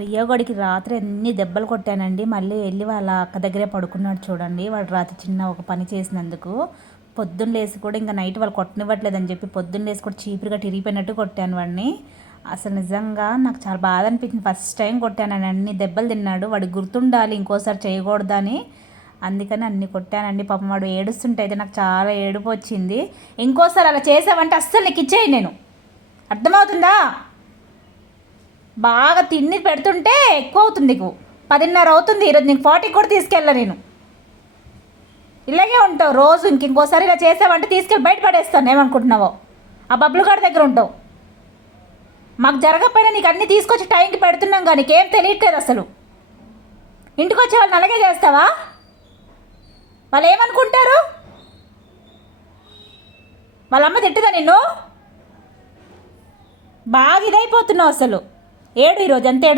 రియోగడికి రాత్రి ఎన్ని దెబ్బలు కొట్టానండి. మళ్ళీ వెళ్ళి వాళ్ళ అక్క దగ్గరే పడుకున్నాడు చూడండి. వాడు రాత్రి చిన్న ఒక పని చేసినందుకు పొద్దున్న లేసి కూడా ఇంకా నైట్ వాళ్ళు కొట్టనివ్వట్లేదని చెప్పి పొద్దున్న లేసి కూడా చీపురుగా తిరిగిపోయినట్టు కొట్టాను వాడిని. అసలు నిజంగా నాకు చాలా బాధ అనిపించింది. ఫస్ట్ టైం కొట్టానని అన్ని దెబ్బలు తిన్నాడు. వాడికి గుర్తుండాలి ఇంకోసారి చేయకూడదని, అందుకని అన్ని కొట్టానండి. పాపం వాడు ఏడుస్తుంటే అయితే నాకు చాలా ఏడుపు వచ్చింది. ఇంకోసారి అలా చేసావంటే అస్సలు నీకు ఇచ్చేయి నేను, అర్థమవుతుందా? బాగా తిని పెడుతుంటే ఎక్కువ అవుతుంది నీకు. 10:30 అవుతుంది ఈరోజు. నీకు 40 కూడా తీసుకెళ్ళా నేను. ఇలాగే ఉంటావు రోజు. ఇంకోసారి ఇలా చేసావంటే తీసుకెళ్ళి బయట పడేస్తాను. ఏమనుకుంటున్నావో ఆ బబ్బులు గారి దగ్గర ఉంటావు. మాకు జరగకపోయినా నీకు అన్నీ తీసుకొచ్చి టైంకి పెడుతున్నాం కానీ నీకేం తెలియట్లేదు అసలు. ఇంటికి వచ్చే వాళ్ళని అలాగే చేస్తావా? వాళ్ళు ఏమనుకుంటారు? వాళ్ళ అమ్మ తిట్టదా నిన్ను? బాగా ఇదైపోతున్నావు అసలు. ఏడు ఈరోజు అంతే.